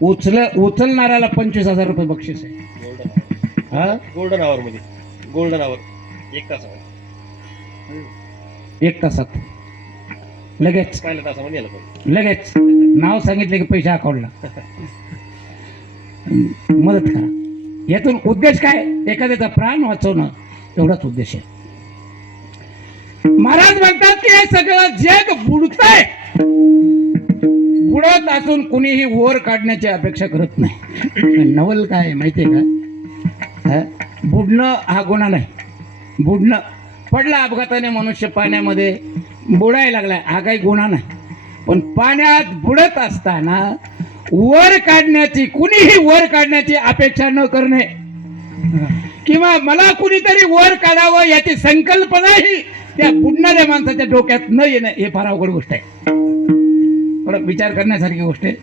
उचलणाऱ्याला 25,000 रुपये बक्षीस आहे. गोल्डन आवर मध्ये गोल्डन आवर 1 तास 1 तासात लगेच पहिल्या तासामध्ये यायला पाहिजे. लगेच नाव सांगितले की पैसे अकाउंटला मदत करा. यातून उद्देश काय? एखाद्याचा प्राण वाचवणं एवढाच उद्देश आहे. महाराज म्हणतात की हे सगळं जग बुडतंय. बुडत असून कुणीही वर काढण्याची अपेक्षा करत नाही. नवल काय माहितीये का? बुडणं हा गुन्हा नाही. बुडणं, पडला अपघाताने मनुष्य पाण्यामध्ये बुडायला लागलाय, हा काही गुन्हा नाही. पण पाण्यात बुडत असताना वर काढण्याची, कुणीही वर काढण्याची अपेक्षा न करणे किंवा मला कुणीतरी वर काढावं याची संकल्पनाही त्या बुडणाऱ्या माणसाच्या डोक्यात न येणं हे फार अवघड गोष्ट आहे. थोडं विचार करण्यासारखी गोष्ट आहे.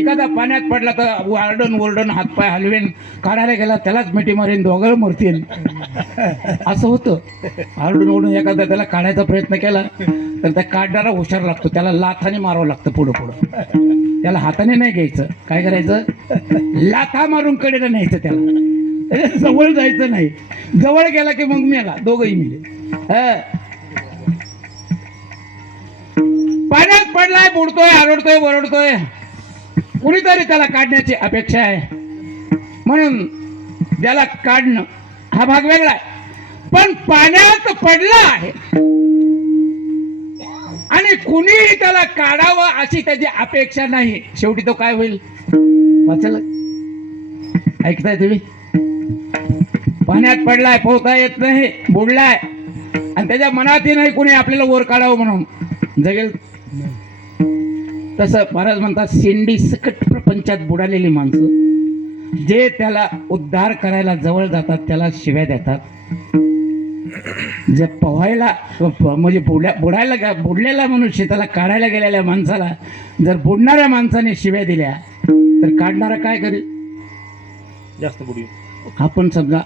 एखादा पाण्यात पडला तर ओरडून हातपाय हलवेन, काढायला गेला त्यालाच मिठी मारेन, दोघं मरतील असं होतं. ओरडून एखादा त्याला काढायचा प्रयत्न केला तर त्या काढणारा हुशार लागतो, त्याला लाथाने मारावं लागतं. पुढं त्याला हाताने नाही घ्यायचं. काय करायचं? लाथा मारून कडेला न्यायचं. त्याला जवळ जायचं नाही. जवळ गेला की मग मेला, दोघंही मिले. पाण्यात पडलाय, बुडतोय, आरडतोय, वरडतोय, कुणीतरी त्याला काढण्याची अपेक्षा आहे. म्हणून त्याला काढणं हा भाग वेगळा आहे. पण पाण्यात पडला आहे आणि कुणीही त्याला काढावं अशी त्याची अपेक्षा नाही. शेवटी तो काय होईल? वाचलं? ऐकताय तुम्ही? पाण्यात पडलाय, पोहता येत नाही, बुडलाय आणि त्याच्या मनातही नाही कुणी आपल्याला वर काढावं म्हणून. जगेल? तसं महाराज म्हणतात, शेंडी सकट प्रपंचात बुडालेली माणसं जे त्याला उद्धार करायला जवळ जातात त्याला शिव्या देतात. जे पोहायला म्हणजे बुडलेला मनुष्य त्याला काढायला गेलेल्या माणसाला जर बुडणाऱ्या माणसाने शिव्या दिल्या तर काढणारा काय करेल? जास्त बुडी. आपण समजा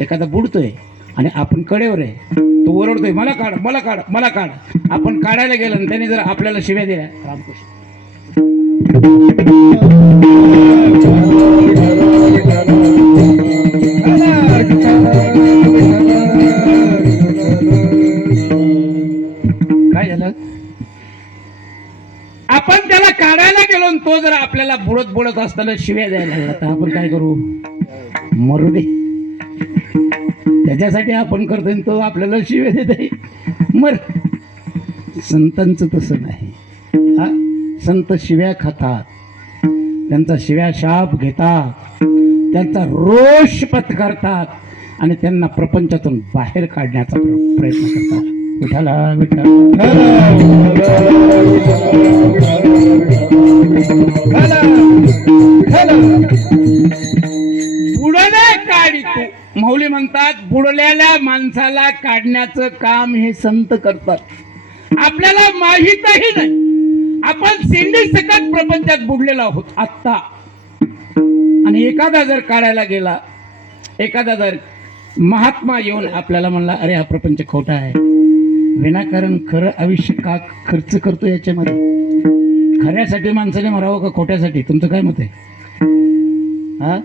एखादा बुडतोय आणि आपण कडेवर आहे, तो ओरडतोय, मला काढ, मला काढ, मला काढ. आपण काढायला गेलो आणि त्याने जर आपल्याला शिव्या दिल्या, रामकृष्ण काय झालं? आपण त्याला काढायला गेलो आणि तो जर आपल्याला बुडत असताना शिव्या द्यायला लागला तर आपण काय करू? मरू दे. त्याच्यासाठी आपण करतोय, तो आपल्याला शिव्या देत आहे, मर. संतांचं तसं नाही. हा, संत शिव्या खातात, त्यांचा शिव्या शाप घेतात, त्यांचा रोष पत्करतात आणि त्यांना प्रपंचातून बाहेर काढण्याचा प्रयत्न करतात. विठाला विठ्ठल बुडले काढितो. मौली म्हणतात, बुडलेल्या माणसाला काढण्याचं काम हे संत करतात. आपल्याला माहीतही नाही आपण शेंडी सकट प्रपंचात बुडलेलो आहोत आत्ता. आणि एखादा जर काढायला गेला, एखादा जर महात्मा येऊन आपल्याला म्हणला, अरे हा प्रपंच खोटा आहे, विनाकारण खरं आयुष्य का खर्च करतो याच्यामध्ये? खऱ्यासाठी माणसाने मरावं का खोट्यासाठी? तुमचं काय मत आहे? हा,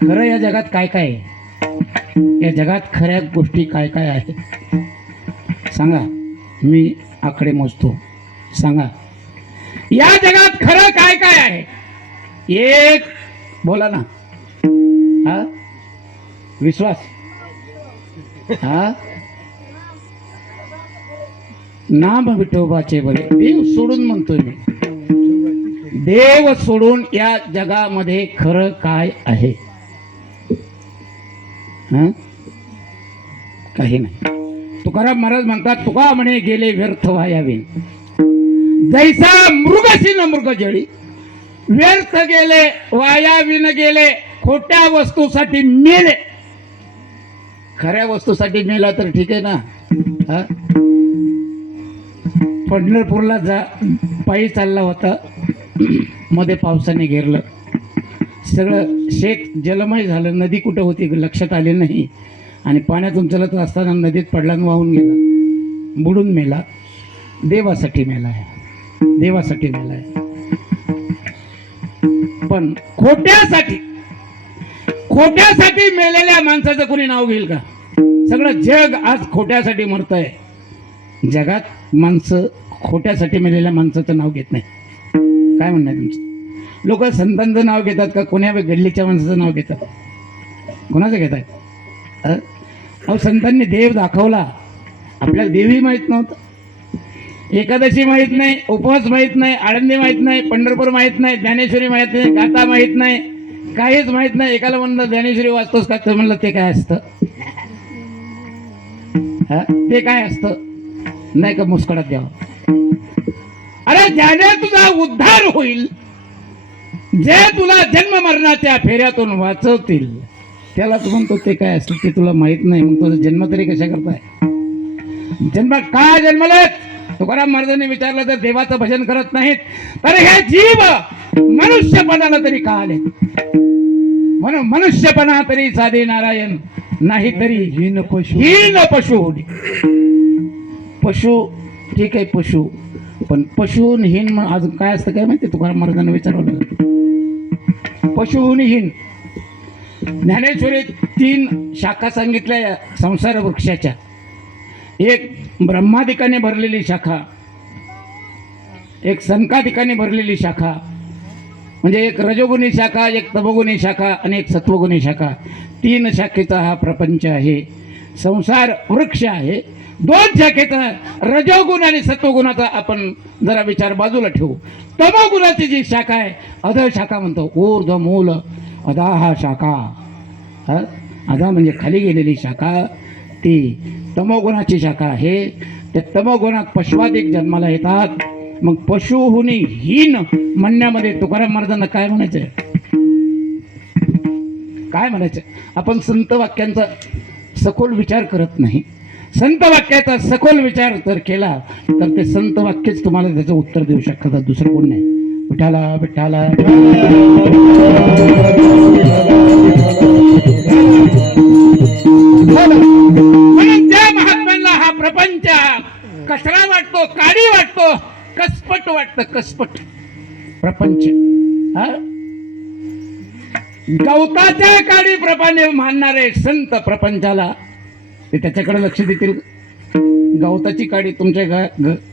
खरं या जगात काय काय आहे? या जगात खऱ्या गोष्टी काय काय आहेत सांगा. मी आकडे मोजतो, सांगा. या जगात खरं काय काय आहे? एक बोला ना. हा, विश्वास. हा, नाम विठोबाचे बरे. देव सोडून म्हणतोय मी, देव सोडून या जगामध्ये खरं काय आहे? काही नाही. तुकाराम महाराज म्हणतात, तुका म्हणे गेले व्यर्थ वायावीन, जैसा मृगशी न मृग जळी. व्यर्थ गेले, वायावीन गेले, खोट्या वस्तूसाठी मेले. खऱ्या वस्तूसाठी मेला तर ठीक आहे ना. हा, पंढरपूरला पायी चालला होता, मध्ये पावसाने घेरलं, सगळं शेत जलमय झालं. नदी कुठं होती लक्षात आले नाही आणि पाण्यातून चलत असताना नदीत पडला आणि वाहून गेला, बुडून मेला. देवासाठी मेला आहे, देवासाठी मेला आहे. पण खोट्यासाठी मेलेल्या माणसाचं कोणी नाव घेईल का? सगळं जग आज खोट्यासाठी मरतंय. जगात माणसं खोट्यासाठी मेलेल्या माणसाचं नाव घेत नाही. काय म्हणणं आहे तुमचं? लोक संतांचं नाव घेतात का कोण्या गल्लीच्या माणसाचं नाव घेतात? कोणाचं घेतात? अहो संतांनी देव दाखवला, आपल्याला देवही माहीत नव्हतं. एकादशी माहीत नाही, उपवास माहीत नाही, आळंदी माहीत नाही, पंढरपूर माहीत नाही, ज्ञानेश्वरी माहीत नाही, गाथा माहीत नाही, काहीच माहीत नाही. एकाला म्हणलं ज्ञानेश्वरी वाचतोस का? तर म्हणलं ते काय असतं? ते काय असतं? नाही का मुस्कळात द्यावं. अरे ज्याने तुझा उद्धार होईल, जे तुला जन्म मरणाच्या फेऱ्यातून वाचवतील, त्याला तू म्हणतो ते काय असतं ते तुला माहित नाही. मग तुझा जन्म तरी कशा करताय? जन्म का जन्मले? तुकाराम महाराजांनी विचारलं तर देवाचं भजन करत नाहीत तर हे जीव मनुष्यपणाला तरी का आले? म्हणून मनुष्यपणा तरी साधे नारायण, नाही तरी हीन पशु. पशु ठीक आहे, पशु, पण पशुहून हीन अजून काय असतं काय माहिती? तुकाराम महाराजांना विचारलं. पशुहून हीन. ज्ञानेश्वरीत 3 शाखा सांगितल्या संसार वृक्षाच्या. एक ब्रह्मादिकाने भरलेली शाखा, एक संकादिकाने भरलेली शाखा, म्हणजे एक रजोगुणी शाखा, एक तमोगुणी शाखा आणि एक सत्वगुणी शाखा. 3 शाखेचा हा प्रपंच आहे, संसार वृक्ष आहे. 2 शाखेचा रजोगुण आणि सत्वगुणाचा आपण जरा विचार बाजूला ठेवू. तमोगुणाची जी शाखा आहे, अध शाखा म्हणतो, ऊर्ध्व मूल अधा शाखा. अधा म्हणजे खाली गेलेली शाखा, ती तमोगुणाची शाखा आहे. त्या तमोगुणात पशुवादिक जन्माला येतात. मग पशुहुनी हीन म्हणण्यामध्ये तुकाराम महाराजांना काय म्हणायचं? काय म्हणायचं? आपण संत वाक्यांचा सखोल विचार करत नाही. संत वाक्याचा सखोल विचार जर केला तर ते संत वाक्यच तुम्हाला त्याचं उत्तर देऊ शकतात, दुसरं कोण नाही. विठाला विठाला. म्हणून त्या महात्म्यांना हा प्रपंच कसरा वाटतो, काडी वाटतो, कसपट वाटतं. कसपट प्रपंच. गवताच्या काडी प्रपंच मानणारे संत प्रपंचाला ते त्याच्याकडे लक्ष देतील. गवताची काडी, तुमच्या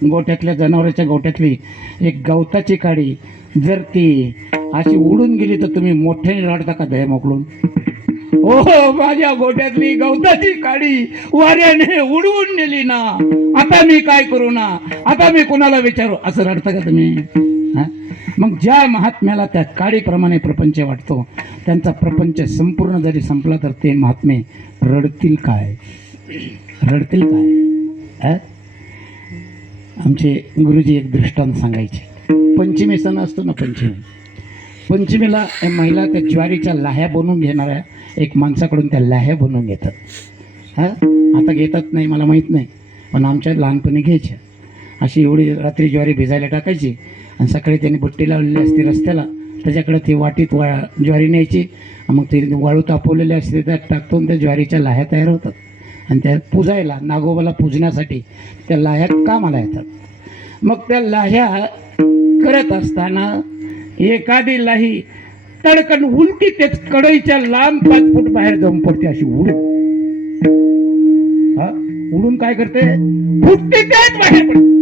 गोठ्यातल्या जनावरांच्या गोठ्यातली एक गवताची काडी जर ती अशी उडून गेली तर तुम्ही मोठ्याने रडता का दया मोकळून? हो, माझ्या गोठ्यातली गवताची काडी वाऱ्याने उडवून नेली ना, आता मी काय करू ना, आता मी कुणाला विचारू, असं रडता का तुम्ही? मग ज्या महात्म्याला त्या काडीप्रमाणे प्रपंच वाटतो, त्यांचा प्रपंच संपूर्ण जरी संपला तर ते महात्मे रडतील काय? रडतील काय? आमचे गुरुजी एक दृष्टांत सांगायचे. पंचमी सण असतो ना, पंचमीला महिला त्या ज्वारीच्या लाह्या बनवून घेणाऱ्या एक माणसाकडून त्या लाह्या बनवून घेतात. आता घेतात नाही मला माहीत नाही, पण आमच्या लहानपणी घ्यायच्या. अशी एवढी रात्री ज्वारी भिजायला टाकायची आणि सकाळी त्यांनी बुट्टी लावलेली असते रस्त्याला, त्याच्याकडे ती वाटीत ज्वारी न्यायची. मग ते वाळू तापवलेली असते, त्यात टाकून त्या ज्वारीच्या लाह्या तयार होतात आणि त्या पुजायला, नागोबाला पूजण्यासाठी त्या लाह्या कामाला येतात. मग त्या लाह्या करत असताना एखादी लाही तडकन उलटी तेच कढईच्या लांब 5 फूट बाहेर जाऊन पडते. अशी उडून काय करते? फुटते, तेच बाहेर पडते.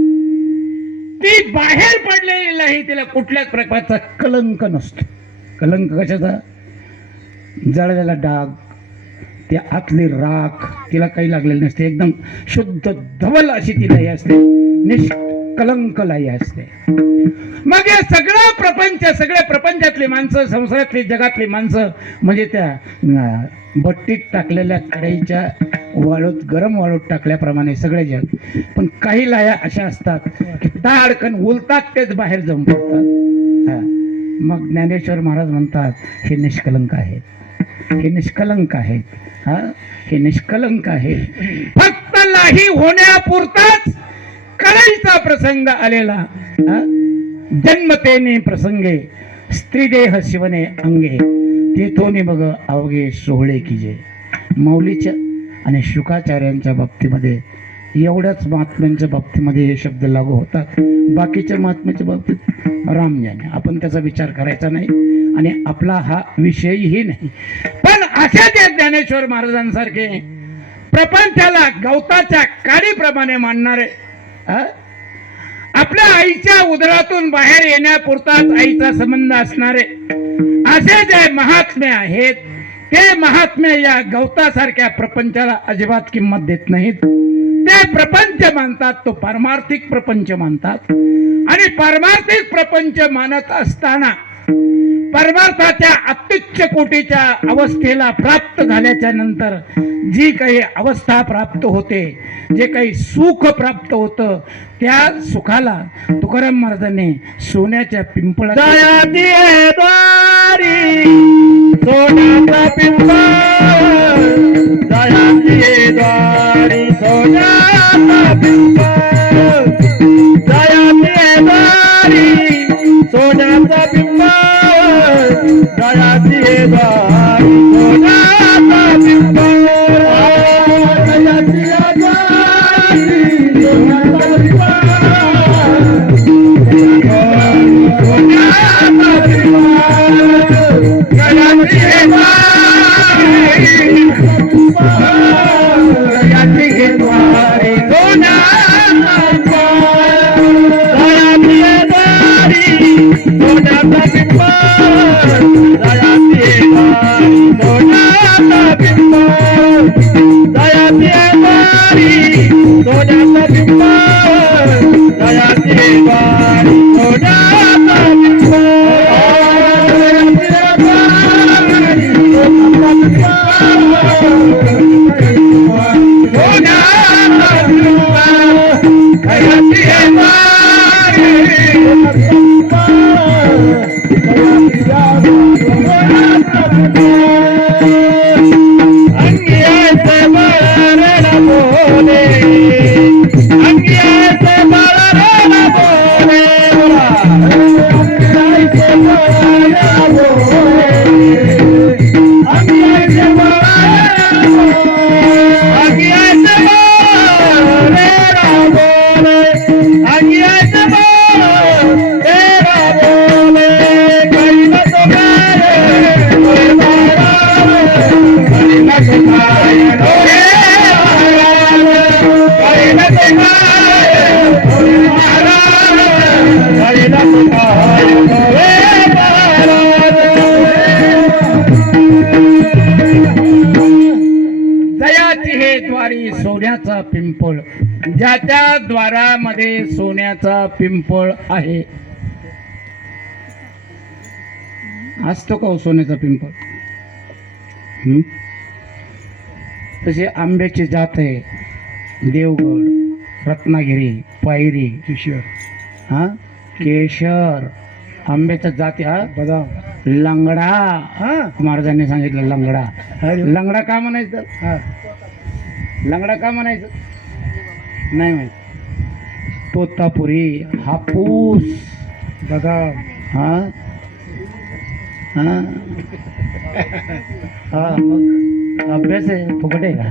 ती बाहेर पडलेली लाही तिला कुठल्याच प्रकारचा कलंक नसतो. कलंक कशाचा? जळलेला डाग, त्या आतली राख तिला काही लागलेली नसते. एकदम शुद्ध धवल अशी ती लाही असते, निष्कलंक लाही असते. मग हे सगळं प्रपंच, सगळ्या प्रपंचातली माणसं, संसारातली जगातली माणसं म्हणजे त्या भट्टीत टाकलेल्या कढईच्या वाळूत, गरम वाळूत टाकल्याप्रमाणे सगळे जग. पण काही लाया अशा असतात की ताडकन उलतात, तेच बाहेर जाऊन पडतात. मग ज्ञानेश्वर महाराज म्हणतात हे निष्कलंक आहेत, हे निष्कलंक आहेत. हे निष्कलंक आहे. फक्त लाही होण्यापुरताच कढईचा प्रसंग आलेला. जन्मतेने प्रसंगे स्त्रीदेह शिवने अंगे, तेथोनी मग अवघे सोहळे कीजे. मौलीच्या आणि शुकाचार्यांच्या बाबतीमध्ये एवढ्याच महात्म्यांच्या बाबतीमध्ये हे शब्द लागू होतात. बाकीच्या महात्म्याच्या बाबतीत राम जाणे, आपण त्याचा विचार करायचा नाही आणि आपला हा विषयही नाही. पण अशा त्या ज्ञानेश्वर महाराजांसारखे प्रपंचाला गवताच्या काडीप्रमाणे मानणारे, आपल्या आईच्या उदरातून बाहेर येण्यापुरताच आईचा संबंध असणारे असे जे महात्मे आहेत, ते महात्मे या गवतासारख्या प्रपंचाला अजिबात किंमत देत नाहीत. ते प्रपंच मानतात, तो पारमार्थिक प्रपंच मानतात. आणि पारमार्थिक प्रपंच मानत असताना परमार्थाच्या अत्युच्च कोटीच्या अवस्थेला प्राप्त झाल्याच्या नंतर जी काही अवस्था प्राप्त होते, जे काही सुख प्राप्त होतं, त्या सुखाला तुकाराम महाराजांनी सोन्याच्या पिंपळात सोन्याचा पिंपळ दयाची द्वारी, सोन्याचा पिंपळ दयाची द्वारी, सोन्याचा पिंपळ दयाची द्वारी, सोन्याचा पिंपळ दयाची द्वारी, सोन्याचा सोन्याचा पिंपळ, ज्याच्या द्वारामध्ये सोन्याचा पिंपळ आहे. असतो का हो सोन्याचा पिंपळ? तशी आंब्याची जात आहे, देवगड, रत्नागिरी, पायरी, केशर, केशर, आंब्याच्या जाती, बदाम, लंगडा. महाराजांनी सांगितलं लंगडा. लंगडा का म्हणायचं? लंगडा का म्हणायचं नाही माहित. तोतापुरी, हापूस, बदाम. अभ्यास आहे, फुकट आहे का?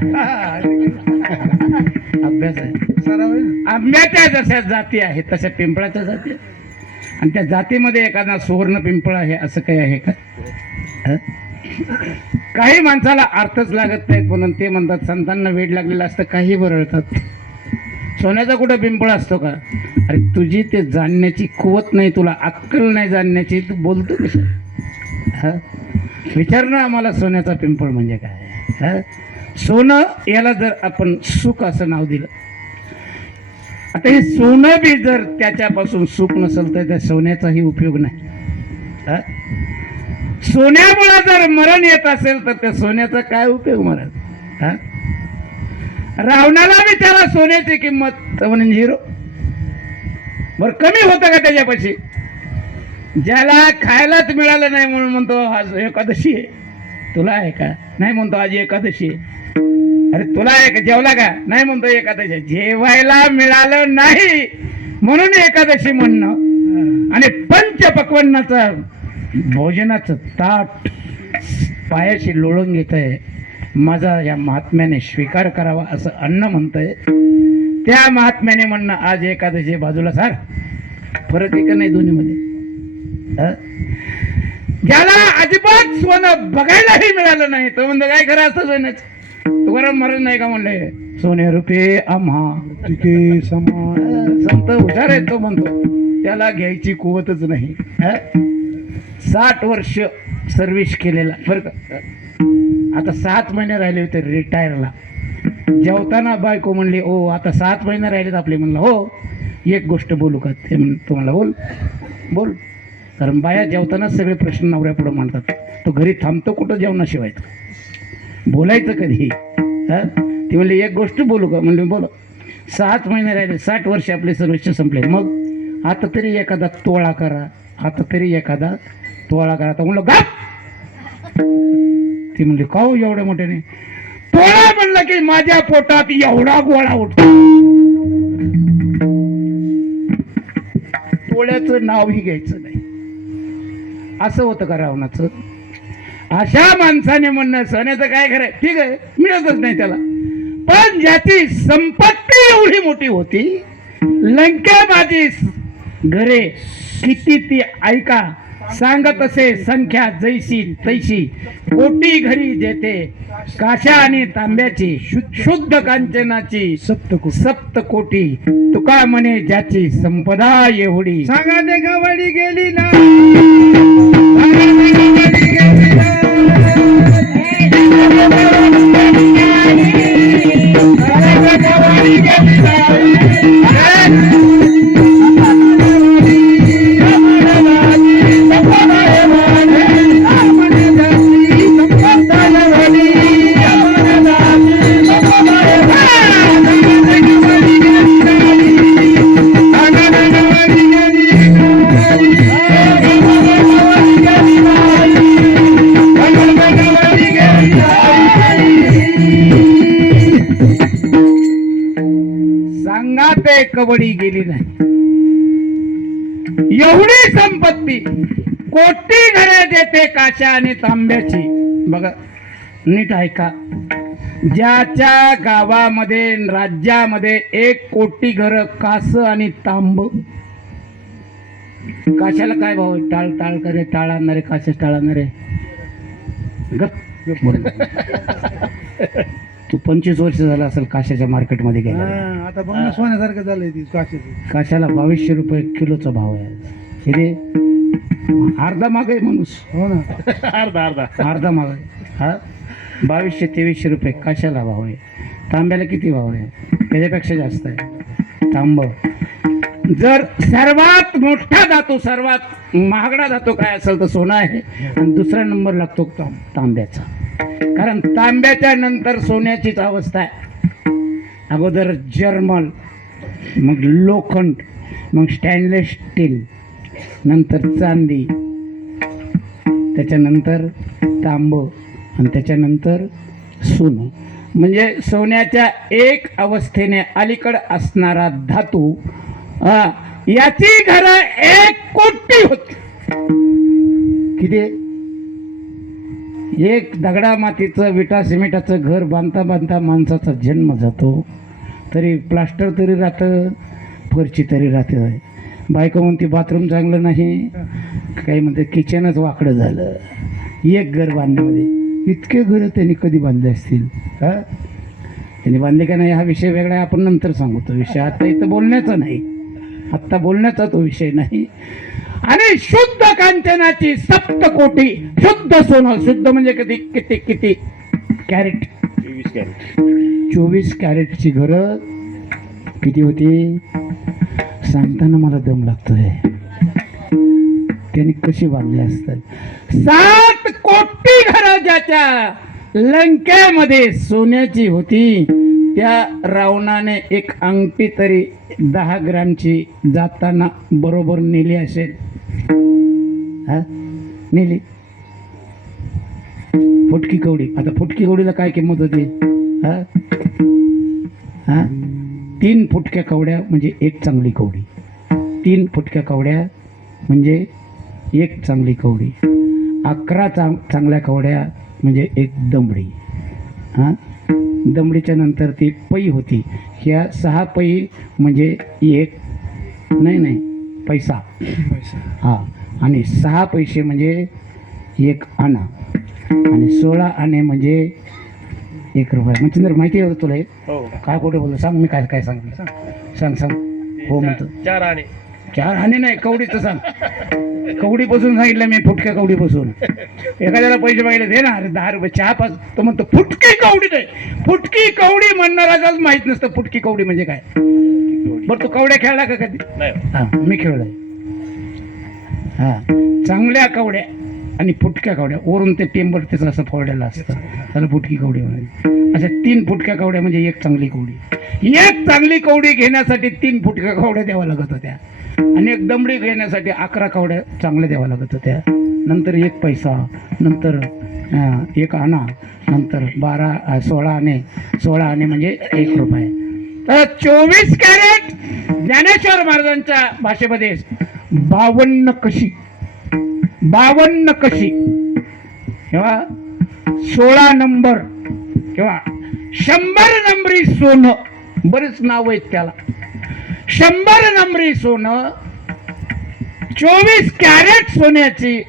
अभ्यास आहे. आंब्याच्या जशा जाती आहेत तशा पिंपळाच्या जाती आहेत. आणि त्या जातीमध्ये एखादा सुवर्ण पिंपळ आहे असं काही आहे का? काही माणसाला अर्थच लागत नाहीत म्हणून ते म्हणतात संतांना वेड लागलेलं असतं, काही बरळतात. सोन्याचा कुठं पिंपळ असतो का? अरे तुझी ते जाणण्याची कुवत नाही, तुला अक्कल नाही जाणण्याची, तू बोलतो कसं? विचार ना आम्हाला सोन्याचा पिंपळ म्हणजे काय. सोनं याला जर आपण सुख असं नाव दिलं, आता हे सोनं बी जर त्याच्यापासून सुख नसेल तर त्या सोन्याचाही उपयोग नाही. सोन्यामुळे जर मरण येत असेल तर त्या सोन्याचा काय उपयोग महाराज? रावणाला बी त्याला सोन्याची किंमत म्हणजे झिरो. बरं कमी होतं का त्याच्यापाशी? ज्याला खायलाच मिळालं नाही म्हणून म्हणतो आज एकादशी आहे, तुला आहे का? नाही म्हणतो आज एकादशी आहे. अरे तुला आहे का? जेवला का? नाही म्हणतो एकादशी. जेवायला मिळालं नाही म्हणून एकादशी म्हणणं. आणि पंचपक्वान्नाचा भोजनाचं ताट पायाशी लोळून घेत आहे, माझा या महात्म्याने स्वीकार करावा असं अन्न म्हणतंय. त्या महात्म्याने म्हणणं आज एकादशी बाजूला सार, फरक आहे का नाही दोन्हीमध्ये? ज्याला अजिबात सोनं बघायलाही मिळालं नाही तो म्हणतो काय खरं असतं सोन्याचं? तुकाराम महाराज नाही का म्हणले, सोने रुपये आम्हा तिथे समान. संत हुशार आहे तो म्हणतो, त्याला घ्यायची कुवतच नाही. 60 वर्ष सर्व्हिस केलेला बरं का. आता 7 महिने राहिले होते रिटायरला. जेवताना बायको म्हणली, ओ आता 7 महिने राहिलेत आपले. म्हणलं हो, एक गोष्ट बोलू का? ते तुम्हाला बोल बोल. कारण बाया जेवताना सगळे प्रश्न नवऱ्या पुढे मांडतात. तो घरी थांबतो कुठं जेवणाशिवाय, बोलायचं कधी? ती म्हणली एक गोष्ट बोलू का? म्हणले बोल. 7 महिने राहिले, 60 वर्ष आपले सर्व्हिस संपले. मग आता तरी एखादा तोळा करा, आता तरी एखादा तोळा करा. आता म्हणलं गा. ती म्हणली का हो एवढ्या मोठ्याने? तोळा म्हणलं की माझ्या पोटात एवढा गोळा उठतो. तोळ्याचं नावही घ्यायचं नाही, असं होतं का रावणाचं? अशा माणसाने म्हणणं सोन्याचं काय खरं? ठीक आहे, मिळतच नाही त्याला. पण ज्याची संपत्ती एवढी मोठी होती, लंकेबाजी घरे किती ती ऐका, सांगत असे संख्या जैसी तैशी, कोटी घरी जेथे काशा आणि तांब्याची, शुद्ध कांचनाची सप्त कोटी, तुका म्हणे ज्याची संपदा एवढी. सांगा ते गवडी गेली ना, कबड्डी गेली नाही. एवढी संपत्ती, कोटी घरे देते काशा आणि तांब्याची. बघा नीट ऐका, ज्याच्या गावामध्ये राज्यामध्ये 1 कोटी घर कास आणि तांब, काशाला काय भाव आहे? टाळ टाळ करे टाळ आणणारे, काशा टाळ आणणारे. तू 25 वर्ष झाला असेल काशाच्या मार्केटमध्ये गेला. आता बघ ना सोन्यासारखं झालंय ती काशीची. काशाला 2200 रुपये किलोचा भाव आहे. हे रे अर्धा माग आहे माणूस. हो ना, अर्धा माग आहे. हा 2200-2300 रुपये काशाला भाव आहे. तांब्याला किती भाव आहे? त्याच्यापेक्षा जास्त आहे तांब. जर सर्वात मोठा धातू, सर्वात महागडा धातू काय असेल तर सोनं आहे, आणि दुसरा नंबर लागतो तांब्याचा. कारण तांब्याच्या नंतर सोन्याचीच अवस्था आहे. अगोदर जर्मल, मग लोखंड, मग स्टेनलेस स्टील, नंतर चांदी, त्याच्यानंतर तांब, आणि त्याच्यानंतर सोनं. म्हणजे सोन्याच्या एक अवस्थेने अलीकड असणारा धातू, याची घरं 1 कोटी होती. किती? एक दगडा मातीचं विटा सिमेंटाचं घर बांधता बांधता माणसाचा जन्म जातो, तरी प्लास्टर तरी राहतं, फरची तरी राहते. बायको म्हणते बाथरूम चांगलं नाही, काही म्हणते किचनच वाकडं झालं. एक घर बांधण्यामध्ये इतके घरं त्यांनी कधी बांधले असतील? त्यांनी बांधले का नाही हा विषय वेगळा आहे, आपण नंतर सांगू तो विषय. आता इथं बोलण्याचा नाही, आत्ता बोलण्याचा तो विषय नाही. आणि शुद्ध कांचनाची सप्तकोटी, शुद्ध सोनं, शुद्ध म्हणजे किती किती किती कॅरेट? 24 कॅरेटची घरं किती होती सांगताना मला दम लागतोय. त्यांनी कशी बांधली असतात? 7 कोटी घरं ज्याच्या लंकेमध्ये सोन्याची होती, त्या रावणाने एक अंगठी तरी 10 ग्रॅमची जाताना बरोबर नेली असेल. नेली. फुटकी कवडी. आता फुटकी कवडीला काय किंमत होती? 3 फुटक्या कवड्या म्हणजे 1 चांगली कवडी. 3 फुटक्या कवड्या म्हणजे 1 चांगली कवडी. 11 चांगल्या कवड्या म्हणजे 1 दमडी. दमडीच्या नंतर ती पै होती. ह्या 6 पै म्हणजे एक नाही पैसा. हां, आणि 6 पैसे म्हणजे 1 आना आणि 16 आणे म्हणजे 1 रुपया. म्हणजे माहिती आहे तुला हे? हो काय कुठे बोलतो सांग, मी काय काय सांग सांग. हो म्हणतो 4 आणे. 4 आणे नाही, कवडीचं सांग. कवडीपासून सांगितलं मी, फुटक्या कवडीपासून. एखाद्याला पैसे मागितले दे ना, अरे 10 रुपये चहा पाच, तो म्हणतो फुटकी कवडी नाही. फुटकी कवडी म्हणणाराच माहित नसतं फुटकी कवडी म्हणजे काय. बरं, तू कवड्या खेळला का कधी? नाही. हां, मी खेळलोय. हां, चांगल्या कवड्या आणि फुटक्या कवड्या, वरून ते टेंबर त्याचं असं फोडलेलं असतं, त्याला फुटकी कवडी म्हणायची. अशा 3 फुटक्या कवड्या म्हणजे 1 चांगली कवडी. 1 चांगली कवडी घेण्यासाठी 3 फुटक्या कवड्या द्याव्या लागत होत्या आणि 1 दमडी घेण्यासाठी 11 कवड्या चांगल्या द्याव्या लागत होत्या. नंतर 1 पैसा, नंतर 1 आना, नंतर 16 आणे. 16 आणे म्हणजे 1 रुपये. तर 24 कॅरेट ज्ञानेश्वर महाराजांच्या भाषेमध्ये 52 कशी, 52 कशी किंवा 16 नंबर किंवा 100 नंबरी सोनं, बरेच नाव आहेत त्याला. 100 नंबरी सोनं, 24 कॅरेट सोन्याची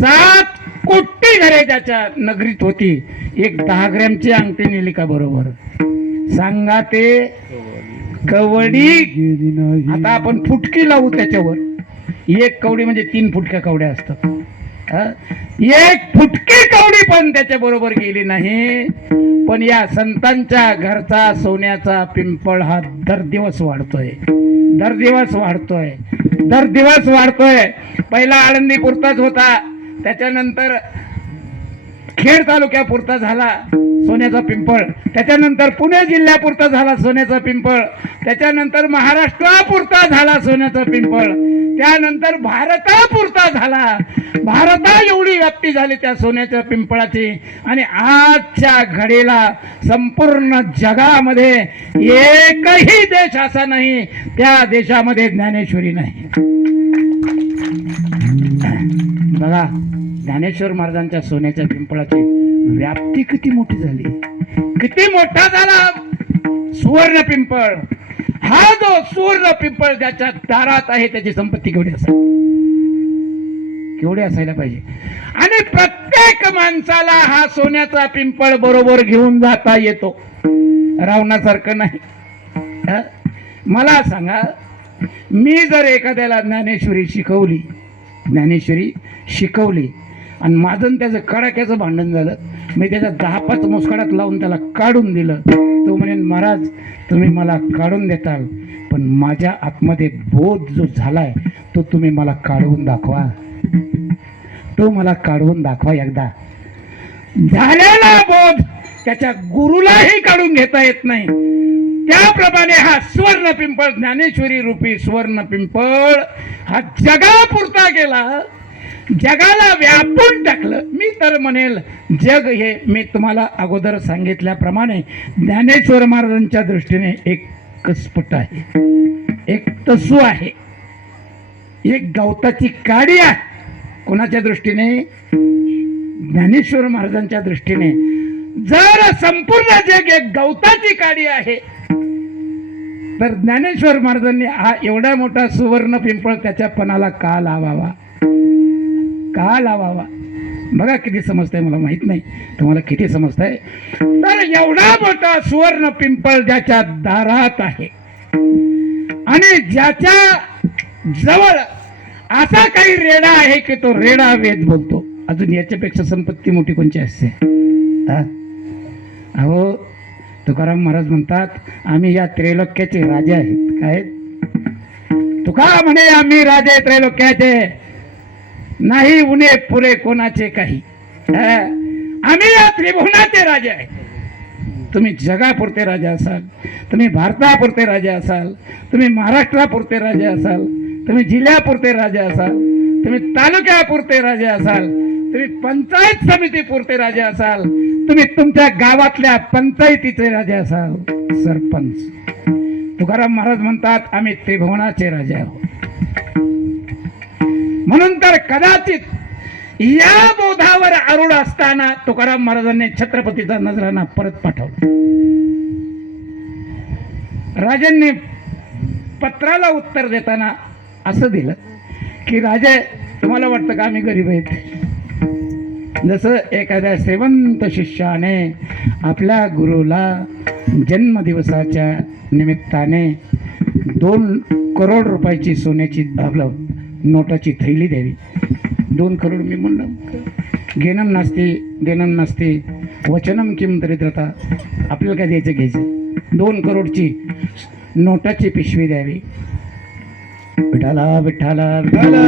7 कोटी घरे त्याच्या नगरीत होती. 1 10 ग्रॅमची अंगठी नेली का बरोबर? सांगा ते कवडी. आता आपण फुटकी लावू त्याच्यावर. 1 कवडी म्हणजे 3 फुटक्या कवड्या असतात. 1 फुटकी कवडी पण त्याच्या बरोबर गेली नाही. पण या संतांच्या घरचा सोन्याचा पिंपळ हा दर दिवस वाढतोय, दर दिवस वाढतोय, दर दिवस वाढतोय. पहिला आळंदी पुरताच होता, त्याच्यानंतर खेड तालुक्यापुरता झाला सोन्याचा पिंपळ, त्याच्यानंतर पुणे जिल्ह्यापुरता झाला सोन्याचा पिंपळ, त्याच्यानंतर महाराष्ट्रापुरता झाला सोन्याचा पिंपळ, त्यानंतर भारतापुरता झाला. भारता एवढी व्याप्ती झाली त्या सोन्याच्या पिंपळाची. आणि आजच्या घडीला संपूर्ण जगामध्ये एकही देश असा नाही त्या देशामध्ये ज्ञानेश्वरी नाही. बघा, ज्ञानेश्वर महाराजांच्या सोन्याच्या पिंपळाची व्याप्ती किती मोठी झाली, किती मोठा झाला सुवर्ण पिंपळ. हा जो सुवर्ण पिंपळ ज्याच्या दारात आहे त्याची संपत्ती केवढी केवढी असायला पाहिजे. आणि प्रत्येक माणसाला हा सोन्याचा पिंपळ बरोबर घेऊन जाता येतो, रावणासारखं नाही. मला सांगा, मी जर एखाद्याला ज्ञानेश्वरी शिकवली आणि माझं त्याचं कडाक्याचं भांडण झालं, मी त्याच्या 10-5 मुस्कडात लावून त्याला काढून दिलं, तो म्हणेन महाराज तुम्ही मला काढून देताल, पण माझ्या आतमध्ये बोध जो झालाय तो तुम्ही मला काढवून दाखवा, तो मला काढवून दाखवा. एकदा झालेला बोध त्याच्या गुरुलाही काढून घेता येत नाही. त्याप्रमाणे हा सुवर्ण पिंपळ, ज्ञानेश्वरी रूपी सुवर्ण पिंपळ हा जगापुरता गेला, जगाला व्यापून टाकलं. मी तर म्हणेल जग हे मी तुम्हाला अगोदर सांगितल्याप्रमाणे ज्ञानेश्वर महाराजांच्या दृष्टीने एक कसपट आहे, एक तसू आहे, एक गवताची काडी आहे. कोणाच्या दृष्टीने? ज्ञानेश्वर महाराजांच्या दृष्टीने. जर संपूर्ण जग एक गवताची काडी आहे तर ज्ञानेश्वर महाराजांनी हा एवढा मोठा सुवर्ण पिंपळ त्याच्या पणाला का लावावा, का लावावा? बघा किती समजतंय, मला माहित नाही तुम्हाला किती समजतंय. तर एवढा मोठा सुवर्ण पिंपळ ज्याच्या दारात आहे आणि ज्याच्या जवळ असा काही रेडा आहे की तो रेडा वेद बोलतो. अजून याच्यापेक्षा संपत्ती मोठी कोणची असते? अहो, तुकाराम महाराज म्हणतात आम्ही या त्रैलोक्याचे राजे आहेत. काय तुका म्हणे आम्ही राजे त्रैलोक्याचे, नाही उणे पुरे कोणाचे काही. आम्ही या त्रिभुवनाचे राजे आहे. तुम्ही जगापुरते राजे असाल, तुम्ही भारतापुरते राजे असाल, तुम्ही महाराष्ट्रापुरते राजे असाल, तुम्ही जिल्ह्यापुरते राजे असाल, तुम्ही तालुक्यापुरते राजे असाल, तुम्ही पंचायत समितीपुरते राजे असाल, तुम्ही तुमच्या गावातल्या पंचायतीचे राजे असाल, सरपंच. तुकाराम महाराज म्हणतात आम्ही त्रिभुवनाचे राजे आहोत. म्हणून तर कदाचित या बोधावर आरूढ असताना तुकाराम महाराजांनी छत्रपतीचा नजराणा परत पाठवला. राजांनी पत्राला उत्तर देताना असं दिलं की राजे, तुम्हाला वाटतं का आम्ही गरीब आहेत? जसं एखाद्या श्रीमंत शिष्याने आपल्या गुरुला जन्मदिवसाच्या निमित्ताने 2 करोड रुपयाची सोन्याची नोटाची थैली द्यावी. 2 करोड मी म्हणलं घेणं नास्ती वचनम किम दरिद्रता, आपल्याला काय द्यायचं घ्यायचं. 2 करोडची नोटाची पिशवी द्यावी. विठाला विठाला विठाला